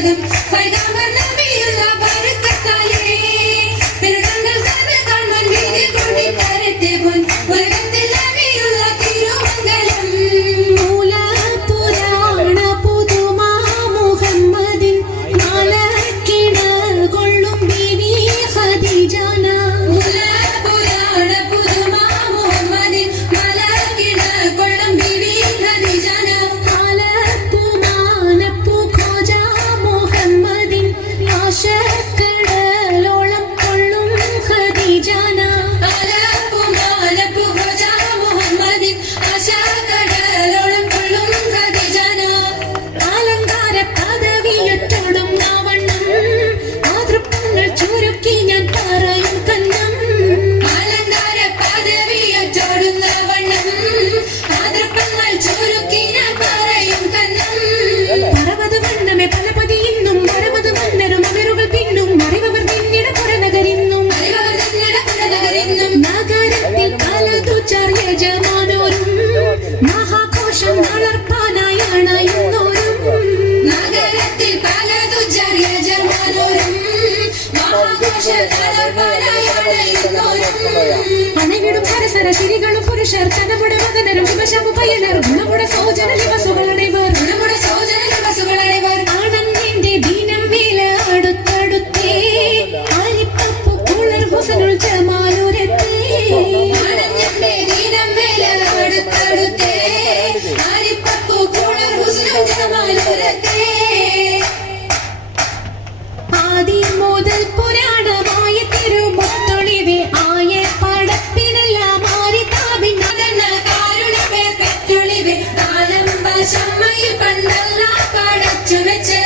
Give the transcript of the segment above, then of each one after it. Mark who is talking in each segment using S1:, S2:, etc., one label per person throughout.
S1: рядом ചൂരൊക്കെ ഞാൻ താര അണവിടും കരസര തിരികളും പുരുഷർ കനമുട മകനരും വിമശമു പയ്യനർ ഗുണമുട സൗജന ദിവസുകളടൈവർ ഗുണമുട സൗജന ദിവസുകളടൈവർ ആണെന്നെ ദീനം മേല അടുത്തടുത്തേ ആലിപ്പപ്പു കുളർ ഹുസനുൾ ജമാലൂരത്തേ ആണെന്നെ ദീനം മേല അടുത്തടുത്തേ ആലിപ്പപ്പു കുളർ ഹുസനുൾ ജമാലൂരത്തേ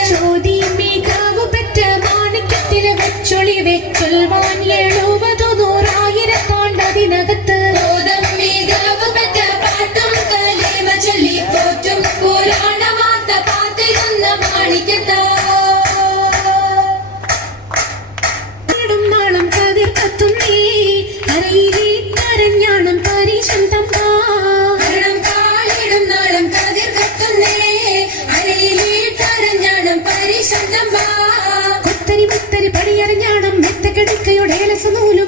S1: ചോതി മികവ് പെറ്റ മാണിക്യത്തിൽ വെച്ചൊളി ചൊൽവാൻ മെത്തക്കെടുക്കയുടെ ഏലസനൂലും